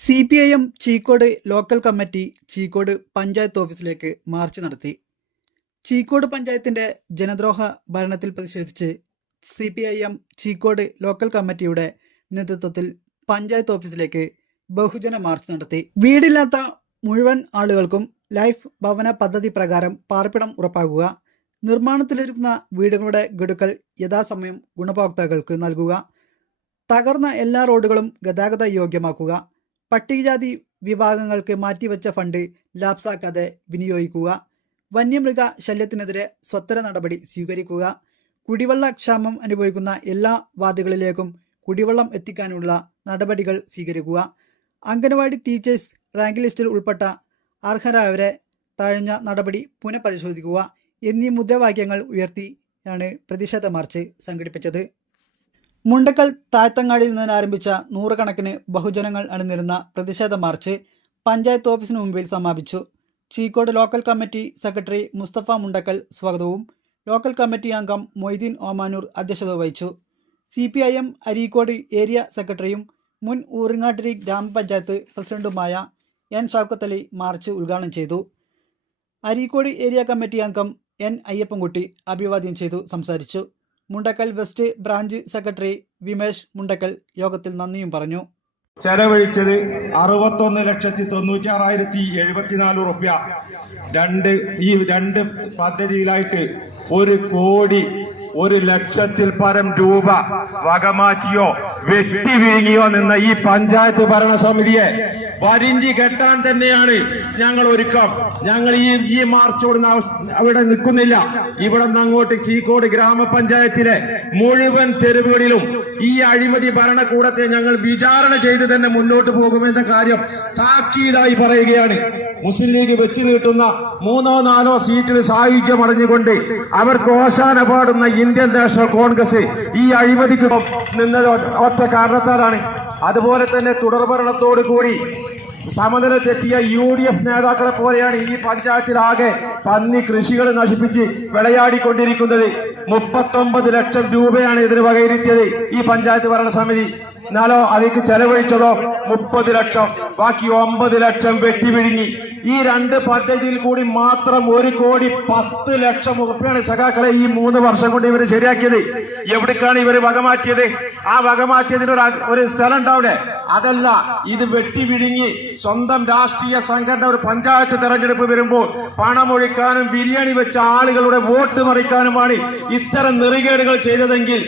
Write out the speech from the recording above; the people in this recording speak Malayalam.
C P I M Cheekode local committee Cheekode panchayat ഓഫീസിലേക്ക് മാർച്ച് നടത്തി. ചീക്കോട് പഞ്ചായത്തിന്റെ ജനദ്രോഹ ഭരണത്തിൽ പ്രതിഷേധിച്ച് C P I M Cheekode local കമ്മിറ്റിയുടെ നേതൃത്വത്തിൽ പഞ്ചായത്ത് ഓഫീസിലേക്ക് ബഹുജന മാർച്ച് നടത്തി. വീടില്ലാത്ത മുഴുവൻ ആളുകൾക്കും ലൈഫ് ഭവന പദ്ധതി പ്രകാരം പാർപ്പിടം ഉറപ്പാക്കുക നിർമ്മാണത്തിലിരിക്കുന്ന വീടുകളുടെ ഗഡുക്കൾ യഥാസമയം ഗുണഭോക്താക്കൾക്ക് നൽകുക തകർന്ന എല്ലാ റോഡുകളും ഗതാഗത യോഗ്യമാക്കുക പട്ടികജാതി വിഭാഗങ്ങൾക്ക് മാറ്റിവെച്ച ഫണ്ട് ലാപ്സാക്കാതെ വിനിയോഗിക്കുക വന്യമൃഗ ശല്യത്തിനെതിരെ സ്വത്തര നടപടി സ്വീകരിക്കുക കുടിവെള്ള ക്ഷാമം അനുഭവിക്കുന്ന എല്ലാ വാർഡുകളിലേക്കും കുടിവെള്ളം എത്തിക്കാനുള്ള നടപടികൾ സ്വീകരിക്കുക അംഗനവാടി ടീച്ചേഴ്സ് റാങ്ക് ലിസ്റ്റിൽ ഉൾപ്പെട്ട അർഹരായവരെ തഴഞ്ഞ നടപടി പുനഃപരിശോധിക്കുക എന്നീ മുദ്രാവാക്യങ്ങൾ ഉയർത്തിയാണ് പ്രതിഷേധ മാർച്ച് സംഘടിപ്പിച്ചത്. മുണ്ടക്കൽ താഴ്ത്തങ്ങാടിയിൽ നിന്ന് ആരംഭിച്ച നൂറുകണക്കിന് ബഹുജനങ്ങൾ അണിനിരുന്ന പ്രതിഷേധ മാർച്ച് പഞ്ചായത്ത് ഓഫീസിന് മുമ്പിൽ സമാപിച്ചു. Cheekode local committee secretary Musthafa Mundakkal സ്വാഗതവും ലോക്കൽ കമ്മിറ്റി അംഗം മൊയ്തീൻ ഓമാനൂർ അധ്യക്ഷത വഹിച്ചു. C P I M Areekode area സെക്രട്ടറിയും മുൻ ഊറിങ്ങാട്ടിരി ഗ്രാമപഞ്ചായത്ത് പ്രസിഡന്റുമായ എൻ ഷൗക്കത്തലി മാർച്ച് ഉദ്ഘാടനം ചെയ്തു. അരീക്കോട് ഏരിയ കമ്മിറ്റി അംഗം എൻ അയ്യപ്പൻകുട്ടി അഭിവാദ്യം ചെയ്തു സംസാരിച്ചു. Mundakkal west branch secretary Vimesh Mundakkal യോഗത്തിൽ നന്ദിയും പറഞ്ഞു. ചെലവഴിച്ചത് അറുപത്തൊന്ന് ലക്ഷത്തി തൊണ്ണൂറ്റാറായിരത്തി എഴുപത്തിനാല് റുപ്യ. രണ്ട് ഈ രണ്ട് പദ്ധതിയിലായിട്ട് ഒരു കോടി ഒരു ലക്ഷത്തിൽ പരം രൂപ വകമാറ്റിയോ വെട്ടി വീങ്ങിയോ നിന്ന ഈ പഞ്ചായത്ത് ഭരണസമിതിയെ വരിഞ്ചി കെട്ടാൻ തന്നെയാണ് ഞങ്ങൾ ഒരുക്കം. ഞങ്ങൾ ഈ ഈ മാർച്ചോട് അവിടെ നിൽക്കുന്നില്ല. ഇവിടെ നിന്ന് അങ്ങോട്ട് ചീക്കോട് ഗ്രാമപഞ്ചായത്തിലെ മുഴുവൻ തെരുവുകളിലും ഈ അഴിമതി ഭരണകൂടത്തെ ഞങ്ങൾ വിചാരണ ചെയ്ത് തന്നെ മുന്നോട്ട് പോകുമെന്ന കാര്യം താക്കീതായി പറയുകയാണ്. മുസ്ലിം ലീഗ് വെച്ച് നീട്ടുന്ന മൂന്നോ നാലോ സീറ്റിൽ സായുജ്യം അടഞ്ഞുകൊണ്ട് അവർക്ക് ഓശാന പാടുന്ന ഇന്ത്യൻ നാഷണൽ കോൺഗ്രസ് ഈ അഴിമതിക്ക് നിന്നത് ഒറ്റ കാരണത്താലാണ്. അതുപോലെ തന്നെ തുടർഭരണത്തോടു കൂടി സമനില തെറ്റിയ യു ഡി എഫ് നേതാക്കളെ പോലെയാണ് ഈ പഞ്ചായത്തിലാകെ പന്നി കൃഷികൾ നശിപ്പിച്ച് വിളയാടിക്കൊണ്ടിരിക്കുന്നത്. മുപ്പത്തൊമ്പത് ലക്ഷം രൂപയാണ് ഇതിന് വകയിരുത്തിയത് ഈ പഞ്ചായത്ത് ഭരണസമിതി. എന്നാലോ അതിക്ക് ചെലവഴിച്ചതോ മുപ്പത് ലക്ഷം ബാക്കി ഒമ്പത് ലക്ഷം വെട്ടി വിഴുങ്ങി. ഈ രണ്ട് പദ്ധതിയിൽ കൂടി മാത്രം ഒരു കോടി പത്ത് ലക്ഷം ഉറപ്പിയാണ് സഖാക്കളെ ഈ മൂന്ന് വർഷം കൊണ്ട് ഇവർ ശരിയാക്കിയത്. എവിടേക്കാണ് ഇവർ വകമാറ്റിയത്? ആ വകമാറ്റിയതിന് ഒരു ഒരു സ്ഥലം ഉണ്ടാവിടെ അതല്ല ഇത് വെട്ടി വിഴുങ്ങി സ്വന്തം രാഷ്ട്രീയ സംഘടന ഒരു പഞ്ചായത്ത് തെരഞ്ഞെടുപ്പ് വരുമ്പോൾ പണമൊഴിക്കാനും ബിരിയാണി വെച്ച ആളുകളുടെ വോട്ട് മറിക്കാനുമാണ് ഇത്തരം നെറികേടുകൾ ചെയ്തതെങ്കിൽ